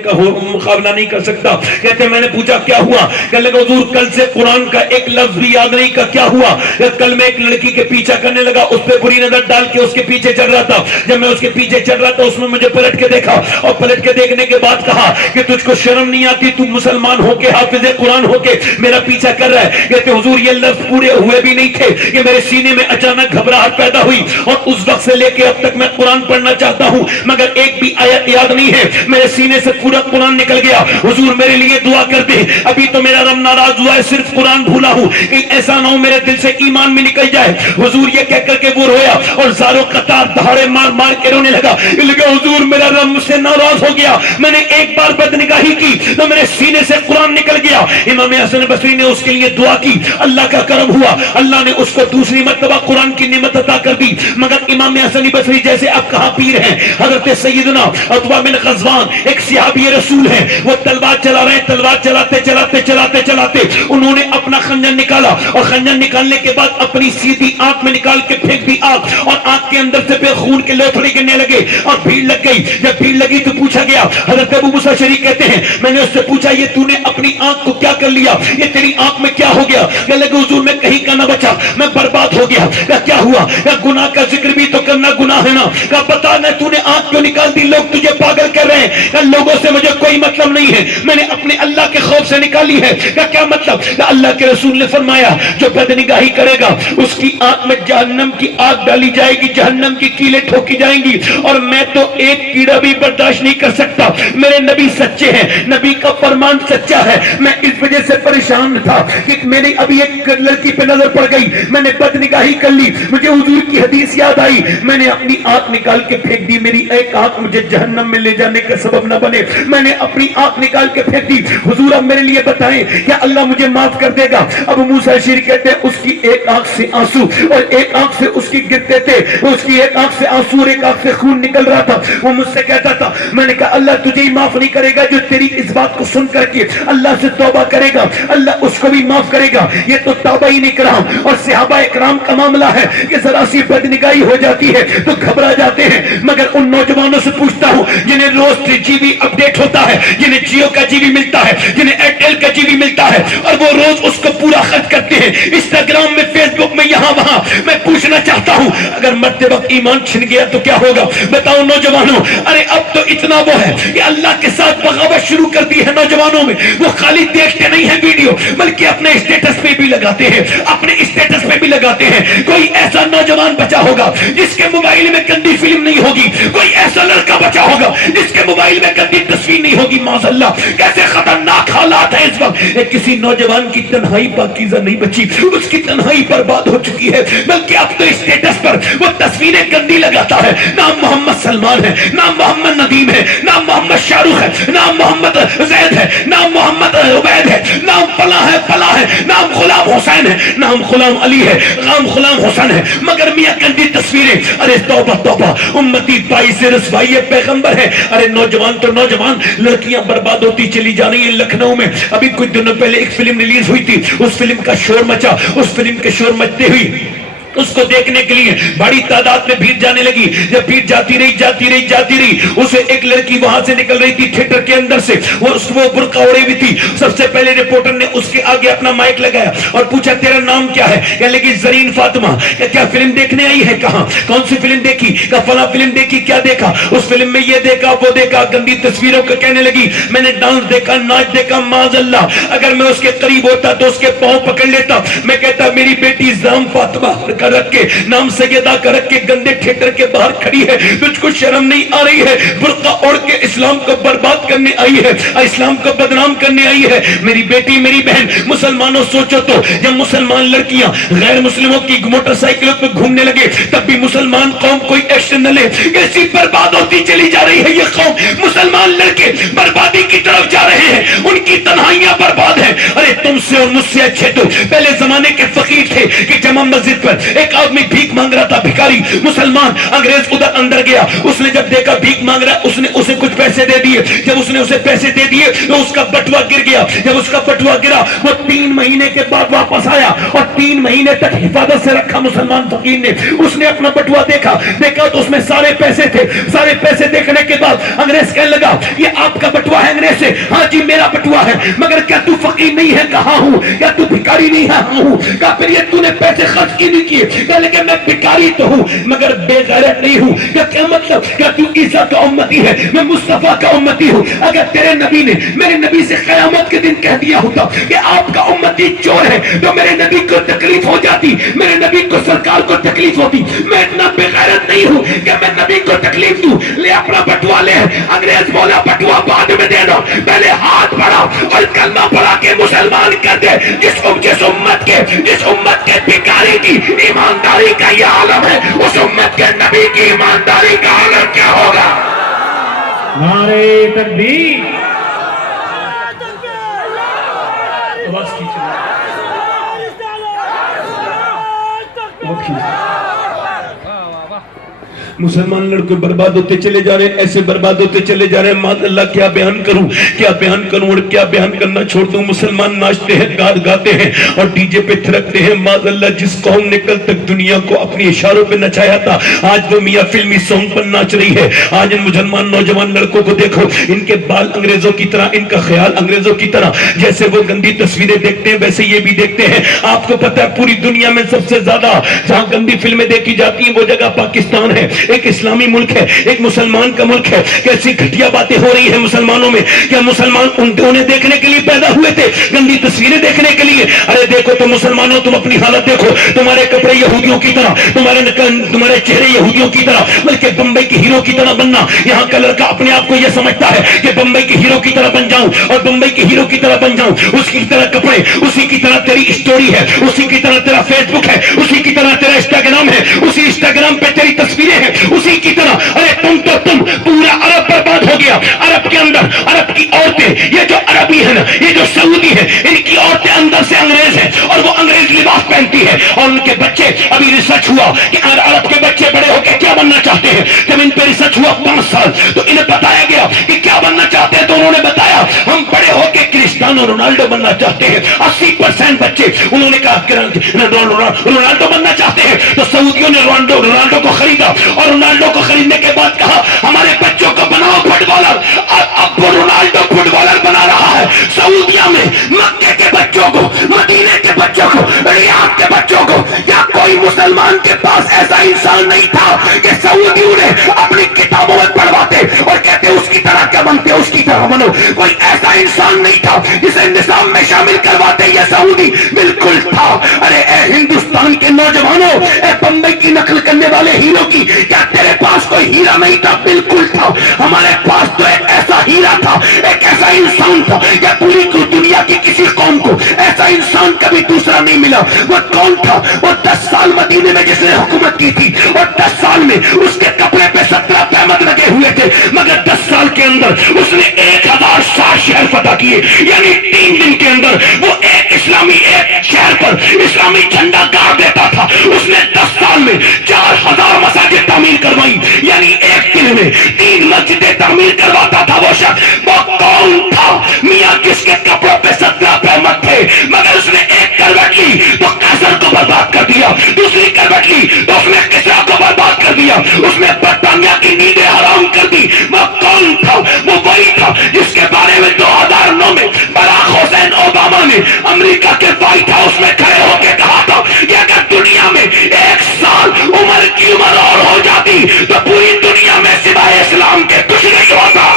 کا مقابلہ نہیں کر سکتا. کہتے میں نے پوچھا کیا ہوا؟ کہنے لگا حضور کل سے قرآن کا ایک لفظ بھی یاد نہیں. کا کیا ہوا؟ کل میں ایک لڑکی کے پیچھا کرنے لگا, اس پہ بری نظر ڈال کے اس کے پیچھے چل رہا تھا. جب میں اس کے پیچھے چل رہا تھا اس نے مجھے پلٹ کے دیکھا اور پلٹ کے دیکھنے کے بعد کہا کہ تجھ کو شرم نہیں آتی, تو مسلمان ہو کے حافظ قرآن ہو کے میرا پیچھا کر رہا ہے. کہتے حضور یہ لفظ پورے ہوئے بھی نہیں تھے کہ میرے سینے میں اچانک گھبراہٹ پیدا ہوئی اور اس وقت سے لے کے اب تک میں قرآن پڑھنا چاہتا ہوں مگر ایک بھی آیت یاد نہیں ہے. میرے سینے سے پورا قرآن نکل گیا. حضور میرے لیے دعا کر دے, ابھی تو میرا رب ناراض ہوا ہے, صرف قرآن بھولا ہوں, کہیں ایسا نہ ہو میرے دل سے ایمان میں نکل جائے. حضور یہ کہہ کر کے وہ رویا اور زاروں قطار دہاڑے مار مار کے رونے لگا. حضور میرا رب مجھ سے ناراض ہو گیا, میں نے ایک بار بدنگاہی کی تو میرے سینے سے قرآن نکل گیا. امام حسن بصری نے اس کے لیے دعا کی, اللہ کا کرم ہوا, اللہ نے اس کو دوسری مرتبہ قرآن کی نعمت عطا کر دی. مگر امام حسن بصری جیسے اب کہاں پیر ہیں, حضرت سیدنا عتبہ بن غزوان ایک صحابی رسول ہیں, وہ تلوار چلا رہے ہیں, تلوار چلاتے چلاتے چلاتے چلاتے انہوں نے اپنا خنجر نکالا اور خنجر نکالنے کے بعد اپنی سیدھی آنکھ میں نکال کے پھینک دی آنکھ, اور آنکھ کے اندر سے پھر خون کے لوتھڑے گرنے لگے اور بھیڑ لگ گئی. جب بھیڑ لگی تو پوچھا گیا, حضرت ابو موسیٰ شریف کہتے ہیں میں نے اس سے پوچھا یہ تو نے اپنی آنکھ کو کیا کر لیا, یہ تیری آنکھ میں کیا ہو گیا؟ کہنے لگے حضور میں کہیں کا نہ بچا, میں برباد ہو گیا. کیا ہوا؟ گناہ کا ذکر بھی تو کرنا گناہ ہے نا. کہا بتا نہ تو نے آنکھ کیوں نکال دی, لوگ تجھے پاگل کر رہے ہیں. لوگوں سے مجھے کوئی مطلب نہیں ہے, میں نے اپنے اللہ کے خوف سے نکالی ہے. کیا مطلب؟ اللہ کے رسول نے فرمایا جو بدنگاہی کرے گا اس کی آنکھ میں جہنم کی آگ ڈالی جائے گی, جہنم کی کیلیں ٹھوکی جائیں گی, اور میں تو ایک کیڑا بھی برداشت نہیں کر سکتا. میرے نبی سچے ہیں, نبی کا فرمان سچا ہے. میں اس وجہ سے پریشان تھا کہ میری ابھی ایک لڑکی پہ نظر پڑ گئی, میں نے بدنگاہی کر لی, مجھے حضور کی حدیث یاد آئی, میں نے اپنی آنکھ نکال کے پھینک دی. میری ایک آنکھ مجھے جہنم میں لے جانے کا سبب نہ بنے, میں نے اپنی آنکھ نکال کے پھینک دی. حضور اب میرے لیے بتائیں کیا اللہ مجھے معاف کر دے گا؟ ابو موسیٰ شریف کہتے ہیں اس کی ایک آنکھ سے آنسو اور ایک آنکھ سے اس کی گرتے تھے, اس کی ایک آنکھ سے آنسو اور ایک آنکھ سے خون نکل رہا تھا. وہ مجھ سے کہتا تھا, میں نے کہا اللہ تجھے ہی معاف نہیں کرے گا جو تیری اس بات کو سن کر کے اللہ سے توبہ کرے گا, اللہ اس کو بھی معاف کرے گا. یہ تو توبہ ہی نہیں کرام اور صحابہ اکرام کا معاملہ ہے کہ ذرا سی بدنگاہی ہو جاتی ہے تو گھبرا جاتے ہیں. مگر ان نوجوانوں سے پوچھتا ہوں جنہیں روز جی بی اپڈیٹ ہوتا ہے, جنہیں جیو کا جی بی ملتا ہے, جنہیں ایئرٹیل کا جی بی ملتا ہے, اور وہ روز اس کو پورا خرچ کرتے ہیں انسٹاگرام میں, فیس بک میں, یہاں وہاں. میں پوچھنا چاہتا ہوں اگر مرتے وقت ایمان چھن گیا تو کیا ہوگا؟ بتاؤ نوجوانوں. ارے اب تو اتنا وہ ہے کہ اللہ کے ساتھ بغاوت شروع کر دی ہے نوجوانوں میں. وہ خالی دیکھتے نہیں ہیں ویڈیو بلکہ اپنے اسٹیٹس پہ بھی لگاتے ہیں, اپنے اسٹیٹس پہ بھی لگاتے ہیں. کوئی ایسا نوجوان بچا ہوگا جس کے موبائل میں گندی فلم نہیں ہوگی, کوئی ایسا لڑکا بچا ہوگا جس کے موبائل میں گندی تصویر نہیں ہوگی. معاذ اللہ کیسے خطرناک حالات ہیں اس وقت. کسی نوجوان کی تنہائی پاکیزہ نہیں بچی, اس کی تنہائی برباد ہو چکی ہے, بلکہ اب تو اسٹیٹس پر وہ تصویریں گندی لگاتا ہے. نام محمد سلمان ہے, نام محمد ندیم ہے, نام محمد شاہ رخ ہے, نام محمد زید ہے, نام محمد عبید ہے, نام فلاں ہے فلاں ہے, نام غلام حسین ہے, نام غلام علی ہے, نام غلام حسین ہے, مگر میاں گندی تصویریں. ارے توبہ توبہ, امتی باعث رسوائی پیغمبر ہے. ارے نوجوان تو نوجوان, لڑکیاں برباد ہوتی چلی جا رہی ہیں. لکھنؤ میں ابھی کچھ دنوں پہلے ایک فلم ریلیز ہوئی تھی, اس فلم کا شور مچا. اس فلم کے شور مچتے ہوئی اس کو دیکھنے کے لیے بڑی تعداد میں بھیڑ جانے لگی. جب بھیڑ جاتی رہی اسے ایک لڑکی وہاں سے نکل رہی تھی تھیٹر کے اندر سے, وہ برقع اوڑے ہوئی تھی. سب سے پہلے رپورٹر نے اس کے آگے اپنا مائک لگایا اور پوچھا تیرا نام کیا ہے؟ کہنے لگی زرین فاطمہ. کیا فلم دیکھنے آئی ہے؟ کہاں, کون سی فلم دیکھی؟ کہ فلاں فلم دیکھی. کیا دیکھا؟ اس فلم میں یہ دیکھا وہ دیکھا, گندی تصویروں کا. کہنے لگی میں نے ڈانس دیکھا, ناچ دیکھا. معاذ اللہ اگر میں اس کے قریب ہوتا تو اس کے پاؤں پکڑ لیتا. میں کہتا میری بیٹی زام فاطمہ کا رکھ کے, نام سیدہ کا رکھ کے گندے تھیٹر کے باہر کھڑی ہے, تجھ کو شرم نہیں آ رہی ہے؟ برقع اوڑھ کے اسلام کو برباد کرنے آئی ہے, اسلام کو بدنام کرنے آئی ہے. میری بیٹی میری بہن, مسلمانوں سوچو تو جب مسلمان لڑکیاں غیر مسلموں کی موٹر سائیکلوں پہ گھومنے لگے تب بھی مسلمان قوم کوئی ایکشن نہ لے. کیسی برباد ہوتی چلی جا رہی ہے یہ قوم. مسلمان لڑکے بربادی کی طرف جا رہے ہیں, ان کی تنہائیاں برباد ہیں. ارے تم سے اور مجھ سے اچھے تو پہلے زمانے کے فقیر تھے کہ جمع مسجد پر ایک آدمی بھیک مانگ رہا تھا, بھکاری مسلمان. انگریز ادھر اندر گیا, اس نے جب دیکھا بھیک مانگ رہا ہے, اس نے اسے کچھ پیسے دے دیے. جب اس نے اسے پیسے دے دیے تو اس کا بٹوا گر گیا. جب اس کا بٹوا گرا, وہ 3 مہینے کے بعد واپس آیا اور 3 مہینے تک حفاظت سے رکھا مسلمان فقیر نے. اس نے اپنا بٹوا دیکھا تو اس میں سارے پیسے تھے. سارے پیسے دیکھنے کے بعد انگریز کہنے لگا یہ آپ کا بٹوا ہے؟ انگریز سے ہاں جی میرا بٹوا ہے. مگر کیا تو فقیر نہیں ہے؟ کہاں ہوں. کیا تو بھکاری نہیں ہے؟ ہاں ہوں. کہا پھر یہ تو نے پیسے خرچ کی نہیں کیے؟ کہا لیکن میں بھکاری تو ہوں مگر بے غیرت نہیں ہوں. کیا مطلب؟ کیا تو عیسیٰ کا امتی ہے؟ میں مصطفیٰ کا امتی ہوں. اگر تیرے نبی نے میرے نبی سے قیامت کے دن کہہ دیا ہوتا کہ آپ کا امتی چور ہے تو میرے نبی کو تکلیف ہو جاتی, میرے نبی کو سرکار کو تکلیف ہوتی. میں اتنا بے غیرت نہیں ہوں کہ میں نبی کو تکلیف دوں. لے اپنا بٹوا لے. انگریز بولا بٹوا بعد میں دینا, پہلے ہاتھ بڑھا اور کلمہ پڑھا کے مسلمان کر دے. جس امت کے بھکاری کی ایمانداری کا یہ عالم ہے, اس امت کے نبی کی ایمانداری کا عالم کیا ہوگا؟ نعرے تکبیر. مسلمان لڑکے برباد ہوتے چلے جا رہے ہیں, ایسے برباد ہوتے چلے جا رہے ہیں. ماذ اللہ کیا بیان کروں اور کیا بیان کرنا چھوڑ دوں. مسلمان ناچتے ہیں, گاتے ہیں اور ڈی جے پہ تھرکتے ہیں. ماذ اللہ جس قوم نے کل تک دنیا کو اپنی اشاروں پہ نچایا تھا, آج وہ میاں فلمی سانگ پر ناچ رہی ہے. آج ان مسلمان نوجوان لڑکوں کو دیکھو, ان کے بال انگریزوں کی طرح, ان کا خیال انگریزوں کی طرح. جیسے وہ گندی تصویریں دیکھتے ہیں ویسے یہ بھی دیکھتے ہیں. آپ کو پتہ ہے پوری دنیا میں سب سے زیادہ جہاں گندی فلمیں دیکھی جاتی ہیں وہ جگہ پاکستان ہے. ایک اسلامی ملک ہے, ایک مسلمان کا ملک ہے. کیسی گھٹیا باتیں ہو رہی ہیں مسلمانوں میں. کیا مسلمان انہیں دیکھنے کے لیے پیدا ہوئے تھے, گندی تصویریں دیکھنے کے لیے؟ ارے دیکھو تو مسلمانوں, تم اپنی حالت دیکھو. تمہارے کپڑے یہودیوں کی طرح, تمہارے چہرے یہودیوں کی طرح, بلکہ بمبئی کے ہیرو کی طرح بننا. یہاں کا لڑکا اپنے آپ کو یہ سمجھتا ہے کہ بمبئی کے ہیرو کی طرح بن جاؤں اور بمبئی کے ہیرو کی طرح بن جاؤں. اس کی طرح کپڑے, اسی کی طرح تیری اسٹوری ہے, اسی کی طرح تیرا فیس بک ہے, اسی کی طرح تیرا انسٹاگرام ہے, اسی انسٹاگرام پہ تیری تصویریں ہیں, اسی کی طرح. ارے تم پورا عرب برباد ہو گیا. عرب کے اندر عرب کی عورتیں, یہ جو عربی ہے نا, یہ جو سعودی ہے, ان کی عورتیں اندر سے انگریز ہیں اور وہ انگریز لباس پہنتی ہے. اور ان کے بچے, ابھی ریسرچ ہوا کہ عرب کے بچے بڑے ہو کے کیا بننا چاہتے ہیں. جب ان پہ ریسرچ ہوا 5 سال تو انہیں بتایا گیا کہ کیا بننا چاہتے ہیں, تو انہوں نے بتایا ہم بڑے ہو کے کرسٹیانو رونالڈو بننا چاہتے ہیں. 80% بچے انہوں نے کہا رونالڈو بننا چاہتے ہیں. تو سعودیوں نے رونالڈو کو خریدا اور رونالڈو کو خریدنے کے بعد کہا ہمارے بچوں کو بناؤ فٹ بالر. اب وہ رونالڈو فٹ بالر بنا رہا ہے. سعودیہ میں مکے کے بچوں کو, مدینے کے بچوں کو, ریاض کے بچوں کو, یا کوئی مسلمان کے پاس ایسا انسان نہیں تھا کہ سعودیوں نے اپنی کتابوں میں پڑھواتے اور کہتے اس کی طرح کیا بنتے, اس کی طرح بنو. کوئی ایسا انسان نہیں تھا جسے نظام میں شامل کرواتے. یہ سعودی بالکل تھا. ارے اے ہندوستان کے نوجوانوں, اے بمبئی کی نقل کرنے والے ہیرو کی, کیا تیرے پاس کوئی ہیرا نہیں تھا؟ بالکل تھا. ہمارے پاس تو ایک ایسا ہیرا تھا, ایک ایسا انسان تھا کہ پوری دنیا کی کسی قوم کو ایسا انسان کبھی دوسرا نہیں ملا. وہ کون تھا؟ وہ 10 سال مدینے میں جس نے حکومت کی تھی, اور 10 سال میں اس کے کپڑے پہ 17 تہمت لگے ہوئے تھے, مگر 10 سال کے اندر اس نے 1060 شہر فتح کیے. یعنی 3 دن کے اندر وہ ایک شہر پر اسلامی جھنڈا گاڑ دیتا تھا. اس نے 10 سال میں 4000 مساجد تعمیر کروائی. یعنی ایک دن میں 3 مسجدیں تعمیر کرواتا تھا. وہ شخص وہ کون تھا؟ میاں جس کے کپڑوں پہ 17 تہمت تھے, مگر اس نے ایک کروٹ لی تو قیصر کو برباد کر دیا, دوسری کروٹ لی تو اس نے کسرا کو برباد کر دیا, اس نے برطانیہ کی نیندیں حرام کر دی. وہ کون تھا؟ وہ وہی تھا جس کے بارے میں 2009 میں براک حسین اوباما نے امریکہ کے وائٹ ہاؤس میں کھڑے ہو کے کہا تھا کہ اگر دنیا میں 1 سال عمر کی عمر اور ہو جاتی تو پوری دنیا میں سوائے اسلام کے کچھ نہیں ہوتا.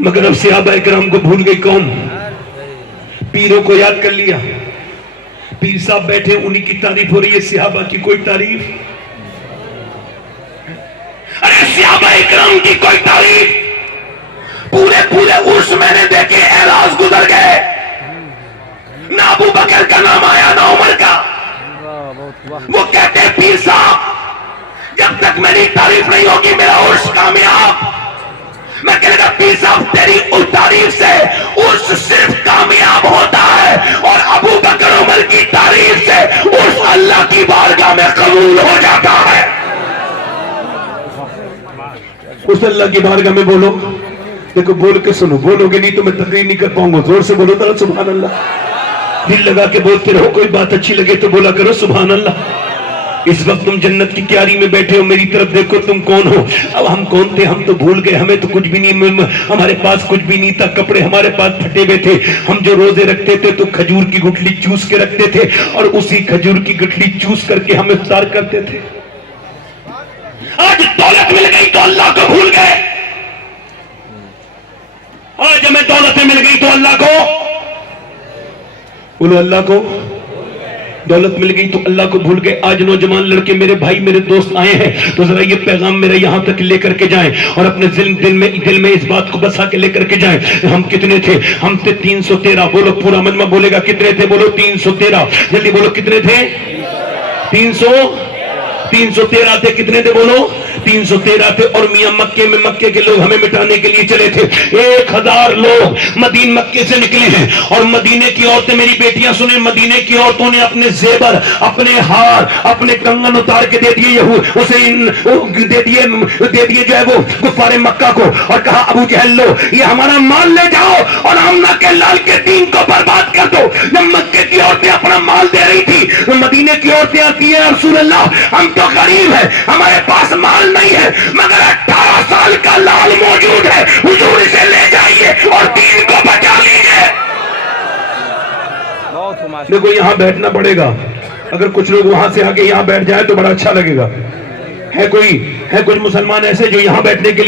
مگر اب صحابہ اکرام کو بھول گئی قوم, پیروں کو یاد کر لیا. پیر صاحب بیٹھے, انہی کی تعریف ہو رہی ہے, صحابہ کی کوئی تعریف. ارے صحابہ اکرام کی کوئی تعریف. پورے عرس میں نے دیکھے اعراض گزر گئے, نہ ابو بکر کا نام آیا نہ عمر کا. وہ کہتے پیر صاحب جب تک میری تعریف نہیں ہوگی میرا عرس کامیاب. میں کہنے لگا پیر صاحب تیری تعریف سے عرس صرف کامیاب ہوتا ہے, اور ابو کی بارگاہ میں قبول ہو جاتا ہے۔ اس اللہ کی بارگاہ میں بولو، دیکھو بول کے سنو، بولو گے نہیں تو میں تقریر نہیں کر پاؤں گا، زور سے بولو ذرا سبحان اللہ، دل لگا کے بولتے رہو، کوئی بات اچھی لگے تو بولا کرو سبحان اللہ۔ اس وقت تم جنت کی کیاری میں بیٹھے ہو، میری طرف دیکھو تم کون ہو۔ اب ہم کون تھے ہم تو بھول گئے، ہمیں تو کچھ بھی نہیں، ہمارے پاس کچھ بھی نہیں تھا، کپڑے ہمارے پاس پھٹے ہوئے تھے، ہم جو روزے رکھتے تھے تو کھجور کی گٹھلی چوس کے رکھتے تھے اور اسی کھجور کی گٹھلی چوس کر کے ہم افطار کرتے تھے۔ آج دولت مل گئی تو اللہ کو بھول گئے، آج ہمیں دولتیں مل گئی تو اللہ کو، بولو اللہ کو، دولت مل گئی تو اللہ کو بھول گئے۔ آج نوجوان لڑکے میرے بھائی میرے دوست آئے ہیں تو ذرا یہ پیغام میرا یہاں تک لے کر کے جائیں اور اپنے دل میں اس بات کو بسا کے لے کر کے جائیں۔ ہم کتنے تھے؟ ہم تھے 313، بولو پورا مجمع بولے گا کتنے تھے؟ بولو 313، جلدی بولو کتنے تھے؟ 313 تھے، کتنے تھے بولو؟ 313 تھے، اور میاں مکے کے لوگ ہمیں مٹانے کے لیے چلے تھے۔ 1000 لوگ مکے سے نکلے ہیں، اور مدینے کی عورتیں، میری بیٹیاں سنیں، مدینے کی عورتوں نے اپنے زیور، اپنے ہار، اپنے کنگن اتار کے دے دیے دے دیے جو ہے وہ کفار مکہ کو، اور کہا ابو جہل لو یہ ہمارا مال لے جاؤ اور آمنہ کے لال کے دین کو برباد کر دو۔ جب مکے کی عورتیں اپنا مال دے رہی تھی، مدینے کی عورتیں آتی ہیں، رسول اللہ ہم تو غریب ہیں، ہمارے پاس مال نہیں ہے، مگر 18 سال کا لال موجود ہے، حضور اسے لے جائیے اور دین کو بچا لیجئے۔ دیکھو یہاں بیٹھنا پڑے گا، اگر کچھ لوگ وہاں سے آگے یہاں بیٹھ جائیں تو بڑا اچھا لگے گا۔ ہے کچھ مسلمان ایسے جو یہاں بیٹھنے کے لیے